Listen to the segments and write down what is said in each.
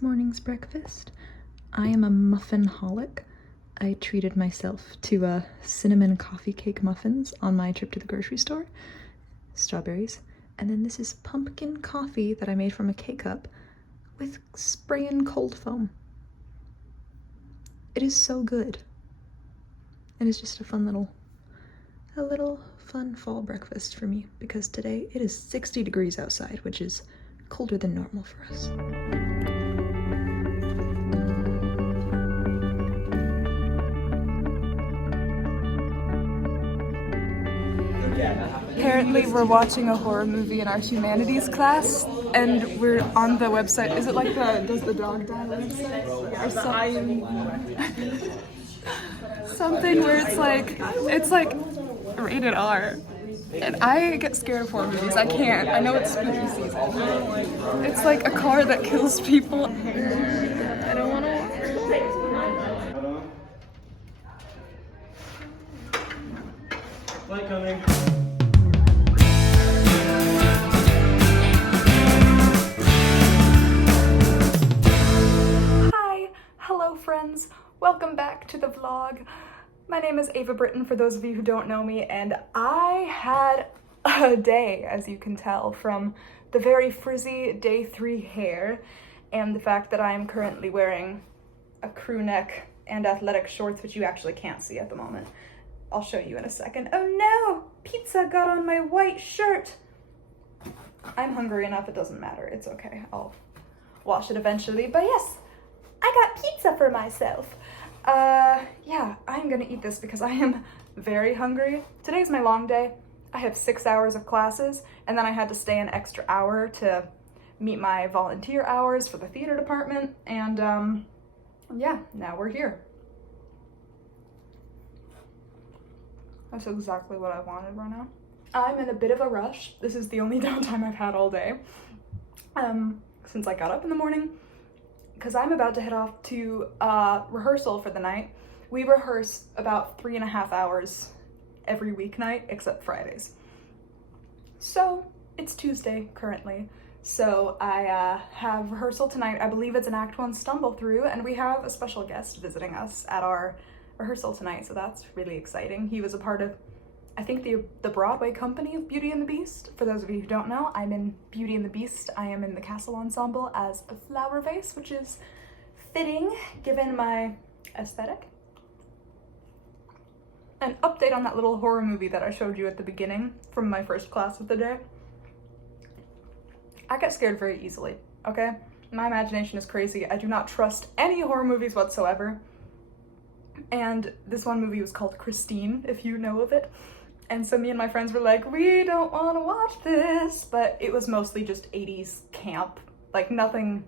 this morning's breakfast. I am a muffin-holic. I treated myself to cinnamon coffee cake muffins on my trip to the grocery store. Strawberries. And then this is pumpkin coffee that I made from a K-cup with spray-in cold foam. It is so good. And it's just a little fun fall breakfast for me because today it is 60 degrees outside, which is colder than normal for us. Apparently we're watching a horror movie in our Humanities class, and we're on the website. Is it like the Does the Dog Die website? Or something where it's like rated R. And I get scared of horror movies. I can't. I know it's spooky season. It's like a car that kills people. I don't want to watch it. Light coming. Hello friends, welcome back to the vlog. My name is Ava Britton for those of you who don't know me, and I had a day, as you can tell from the very frizzy day 3 hair and the fact that I am currently wearing a crew neck and athletic shorts, which you actually can't see at the moment. I'll show you in a second. Oh no, pizza got on my white shirt. I'm hungry enough, it doesn't matter, it's okay. I'll wash it eventually, but yes. I got pizza for myself. Yeah, I'm gonna eat this because I am very hungry. Today's my long day. I have 6 hours of classes, and then I had to stay an extra hour to meet my volunteer hours for the theater department, and yeah, now we're here. That's exactly what I wanted right now. I'm in a bit of a rush. This is the only downtime I've had all day, since I got up in the morning, because I'm about to head off to rehearsal for the night. We rehearse about 3.5 hours every weeknight except Fridays. So it's Tuesday currently. So I have rehearsal tonight. I believe it's an Act 1 stumble through, and we have a special guest visiting us at our rehearsal tonight. So that's really exciting. He was a part of, I think, the Broadway company of Beauty and the Beast. For those of you who don't know, I'm in Beauty and the Beast. I am in the Castle Ensemble as a flower vase, which is fitting given my aesthetic. An update on that little horror movie that I showed you at the beginning from my first class of the day. I get scared very easily, okay? My imagination is crazy. I do not trust any horror movies whatsoever. And this one movie was called Christine, if you know of it. And so me and my friends were like, we don't want to watch this, but it was mostly just 80s camp, like nothing,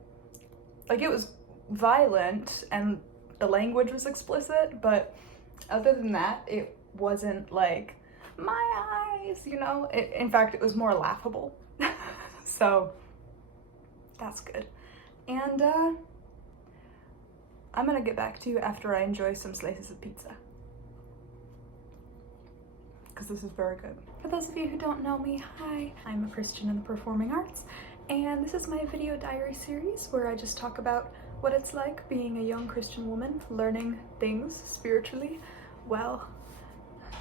like it was violent and the language was explicit, but other than that, it wasn't like, my eyes, you know? In fact, it was more laughable. So that's good. And I'm gonna get back to you after I enjoy some slices of pizza, because this is very good. For those of you who don't know me, hi, I'm a Christian in the performing arts, and this is my video diary series where I just talk about what it's like being a young Christian woman learning things spiritually while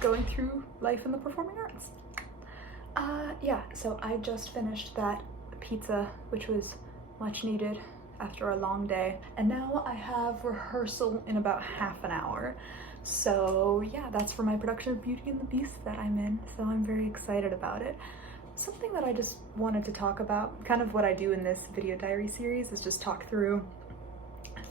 going through life in the performing arts. Yeah, so I just finished that pizza, which was much needed after a long day, and now I have rehearsal in about half an hour. So yeah, that's for my production of Beauty and the Beast that I'm in, so I'm very excited about it. Something that I just wanted to talk about, kind of what I do in this video diary series, is just talk through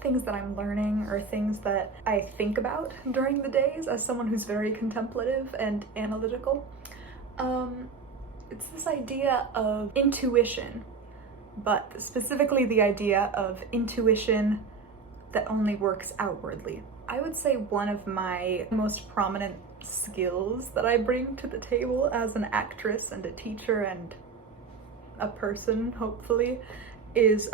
things that I'm learning or things that I think about during the days as someone who's very contemplative and analytical. It's this idea of intuition, but specifically the idea of intuition that only works outwardly. I would say one of my most prominent skills that I bring to the table as an actress and a teacher and a person, hopefully, is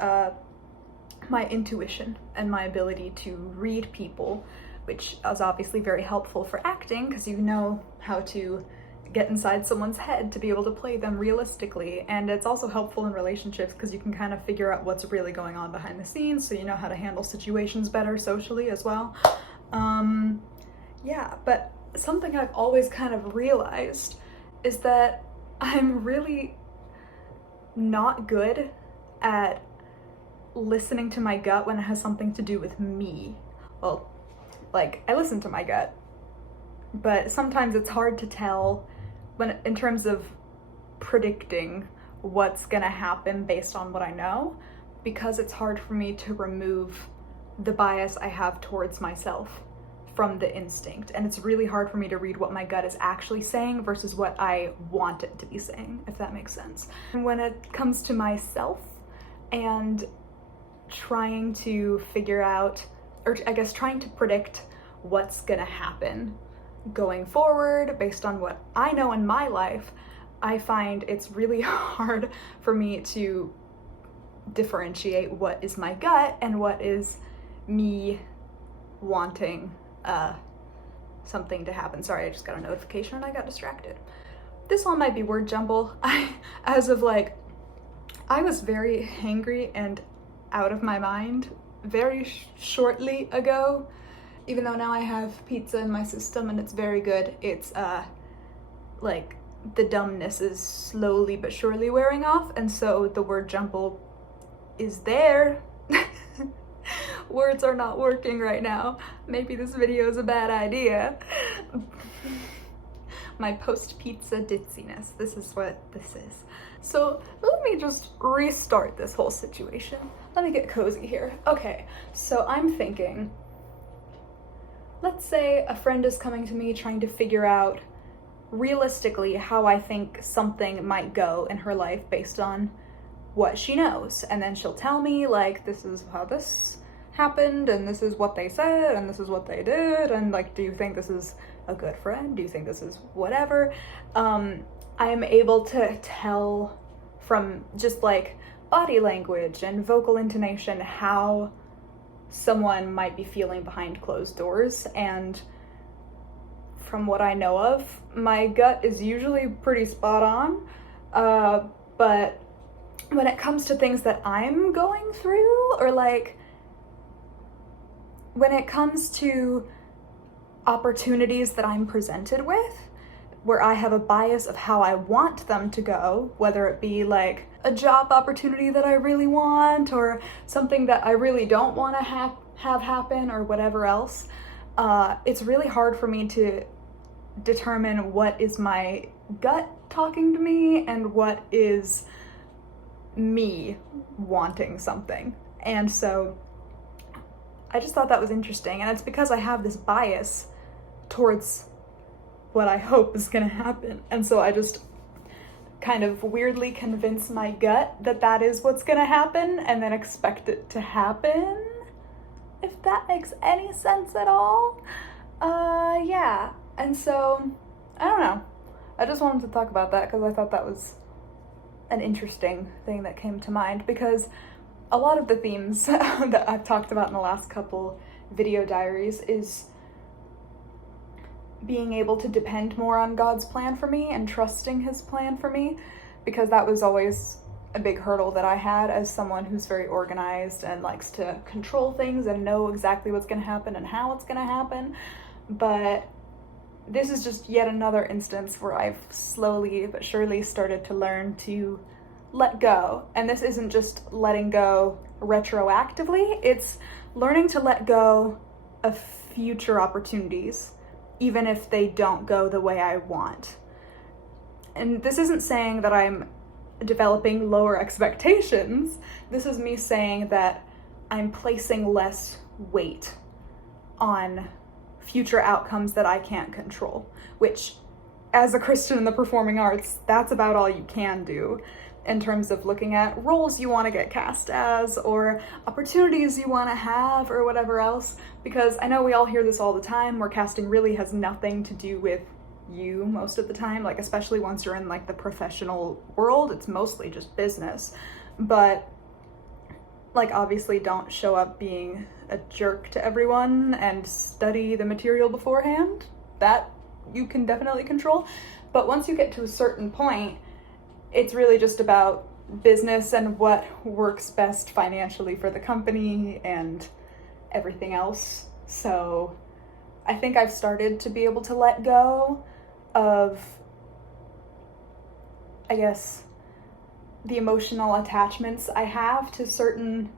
my intuition and my ability to read people, which is obviously very helpful for acting because you know how to get inside someone's head to be able to play them realistically. And it's also helpful in relationships because you can kind of figure out what's really going on behind the scenes, so you know how to handle situations better socially as well. Yeah, but something I've always kind of realized is that I'm really not good at listening to my gut when it has something to do with me. Well, like, I listen to my gut, but sometimes it's hard to tell when, in terms of predicting what's gonna happen based on what I know, because it's hard for me to remove the bias I have towards myself from the instinct. And it's really hard for me to read what my gut is actually saying versus what I want it to be saying, if that makes sense. And when it comes to myself and trying to figure out, or I guess trying to predict what's gonna happen going forward based on what I know in my life, I find it's really hard for me to differentiate what is my gut and what is me wanting something to happen. Sorry, I just got a notification and I got distracted. This one might be word jumble. I was very hangry and out of my mind very shortly ago. Even though now I have pizza in my system and it's very good, it's like the dumbness is slowly but surely wearing off, and so the word jumble is there. Words are not working right now. Maybe this video is a bad idea. My post-pizza ditziness. This is what this is. So let me just restart this whole situation. Let me get cozy here. Okay, so I'm thinking, let's say a friend is coming to me trying to figure out realistically how I think something might go in her life based on what she knows. And then she'll tell me, like, this is how this happened, and this is what they said, and this is what they did, and like, do you think this is a good friend? Do you think this is whatever? I am able to tell from just like body language and vocal intonation how someone might be feeling behind closed doors, and from what I know of, my gut is usually pretty spot on, but when it comes to things that I'm going through, or like when it comes to opportunities that I'm presented with, where I have a bias of how I want them to go, whether it be like a job opportunity that I really want, or something that I really don't want to have happen, or whatever else, it's really hard for me to determine what is my gut talking to me and what is me wanting something. And so I just thought that was interesting, and it's because I have this bias towards what I hope is gonna happen, and so I just kind of weirdly convince my gut that that is what's gonna happen, and then expect it to happen, if that makes any sense at all. Yeah, and so, I don't know, I just wanted to talk about that because I thought that was an interesting thing that came to mind, because a lot of the themes that I've talked about in the last couple video diaries is being able to depend more on God's plan for me and trusting his plan for me, because that was always a big hurdle that I had as someone who's very organized and likes to control things and know exactly what's going to happen and how it's going to happen. But this is just yet another instance where I've slowly but surely started to learn to let go. And this isn't just letting go retroactively, it's learning to let go of future opportunities, even if they don't go the way I want. And this isn't saying that I'm developing lower expectations. This is me saying that I'm placing less weight on future outcomes that I can't control, which, as a Christian in the performing arts, that's about all you can do in terms of looking at roles you want to get cast as, or opportunities you want to have, or whatever else. Because I know we all hear this all the time, where casting really has nothing to do with you most of the time, like especially once you're in like the professional world, it's mostly just business. But like, obviously don't show up being a jerk to everyone and study the material beforehand. That you can definitely control. But once you get to a certain point, it's really just about business and what works best financially for the company and everything else. So I think I've started to be able to let go of, I guess, the emotional attachments I have to certain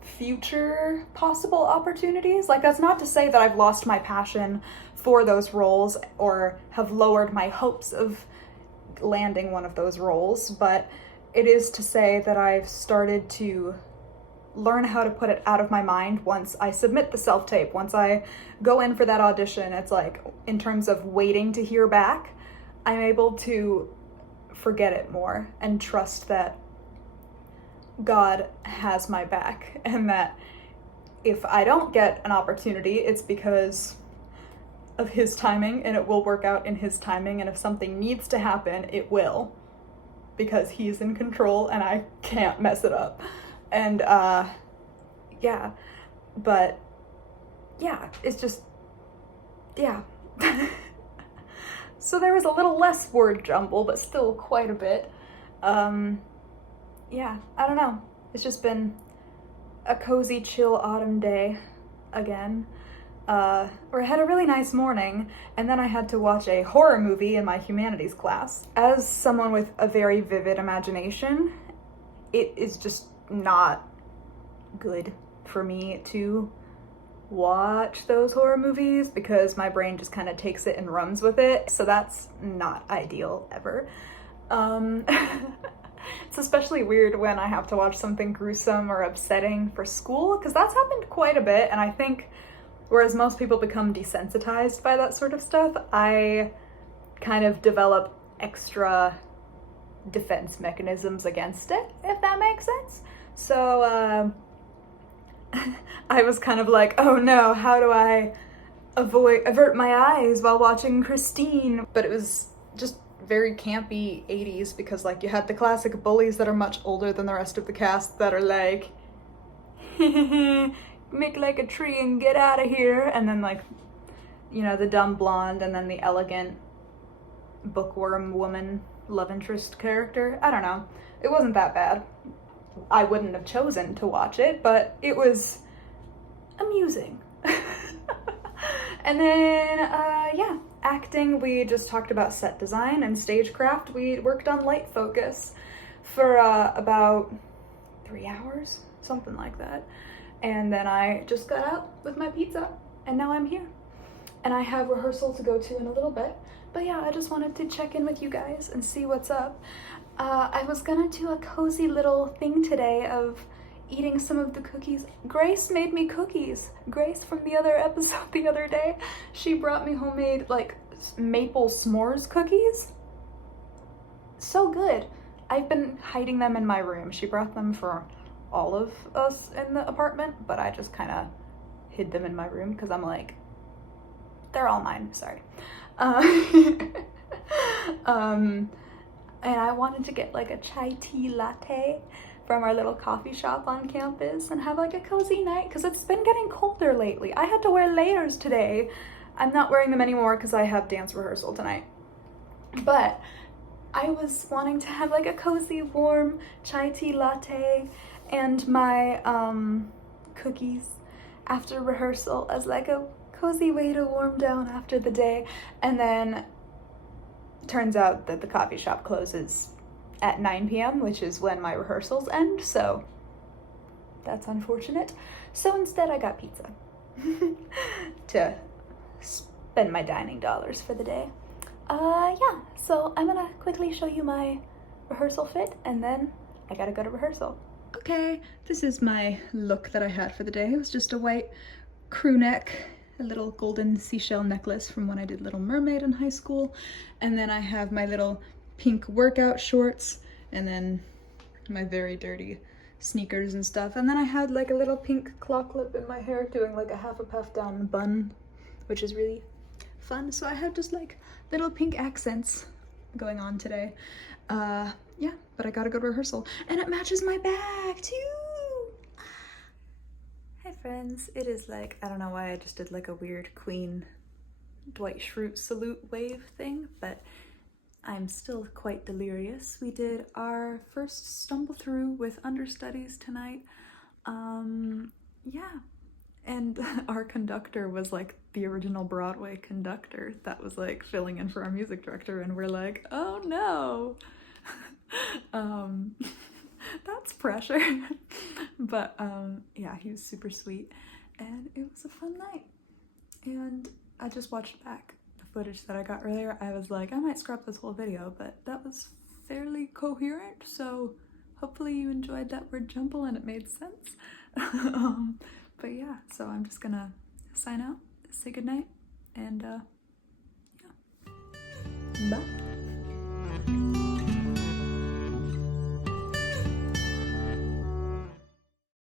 future possible opportunities. Like, that's not to say that I've lost my passion for those roles or have lowered my hopes of landing one of those roles, but it is to say that I've started to learn how to put it out of my mind once I submit the self-tape. Once I go in for that audition, it's like, in terms of waiting to hear back, I'm able to forget it more and trust that God has my back, and that if I don't get an opportunity, it's because of his timing, and it will work out in his timing, and if something needs to happen, it will, because he's in control and I can't mess it up. And yeah, but yeah, it's just, yeah. So there was a little less word jumble, but still quite a bit. Yeah, I don't know. It's just been a cozy, chill autumn day again. Where I had a really nice morning, and then I had to watch a horror movie in my humanities class. As someone with a very vivid imagination, it is just not good for me to watch those horror movies because my brain just kind of takes it and runs with it. So that's not ideal ever. It's especially weird when I have to watch something gruesome or upsetting for school, because that's happened quite a bit, and I think whereas most people become desensitized by that sort of stuff, I kind of develop extra defense mechanisms against it, if that makes sense. So I was kind of like, oh no, how do I avert my eyes while watching Christine? But it was just very campy 80s, because like you had the classic bullies that are much older than the rest of the cast that are like, make like a tree and get out of here, and then like, you know, the dumb blonde, and then the elegant bookworm woman love interest character. I don't know, it wasn't that bad. I wouldn't have chosen to watch it, but it was amusing. And then yeah, acting, we just talked about set design and stagecraft. We worked on light focus for about 3 hours, something like that. And then I just got out with my pizza, and now I'm here. And I have rehearsal to go to in a little bit. But yeah, I just wanted to check in with you guys and see what's up. I was gonna do a cozy little thing today of eating some of the cookies. Grace made me cookies. Grace from the other episode the other day, she brought me homemade like maple s'mores cookies. So good. I've been hiding them in my room. She brought them for all of us in the apartment, but I just kind of hid them in my room because I'm like, they're all mine, sorry. And I wanted to get like a chai tea latte from our little coffee shop on campus and have like a cozy night, because it's been getting colder lately. I had to wear layers today. I'm not wearing them anymore because I have dance rehearsal tonight. But I was wanting to have like a cozy, warm chai tea latte and my cookies after rehearsal as like a cozy way to warm down after the day. And then turns out that the coffee shop closes at 9 p.m., which is when my rehearsals end, so that's unfortunate. So instead I got pizza to spend my dining dollars for the day. Yeah, so I'm gonna quickly show you my rehearsal fit, and then I gotta go to rehearsal. Okay, this is my look that I had for the day. It was just a white crew neck, a little golden seashell necklace from when I did Little Mermaid in high school, and then I have my little pink workout shorts, and then my very dirty sneakers and stuff, and then I had like a little pink claw clip in my hair doing like a half a puff down bun, which is really fun. So I have just like little pink accents going on today. Yeah, but I gotta go to rehearsal, and it matches my bag too. Hi friends, it is like, I don't know why I just did like a weird Queen Dwight Schrute salute wave thing, but I'm still quite delirious. We did our first stumble through with understudies tonight. Yeah, and our conductor was like the original Broadway conductor that was like filling in for our music director, and we're like, oh no. That's pressure. But yeah, he was super sweet and it was a fun night. And I just watched back the footage that I got earlier. I was like, I might scrap this whole video, but that was fairly coherent, so hopefully you enjoyed that word jumble and it made sense. But yeah, so I'm just gonna sign out, say goodnight, and yeah. Bye.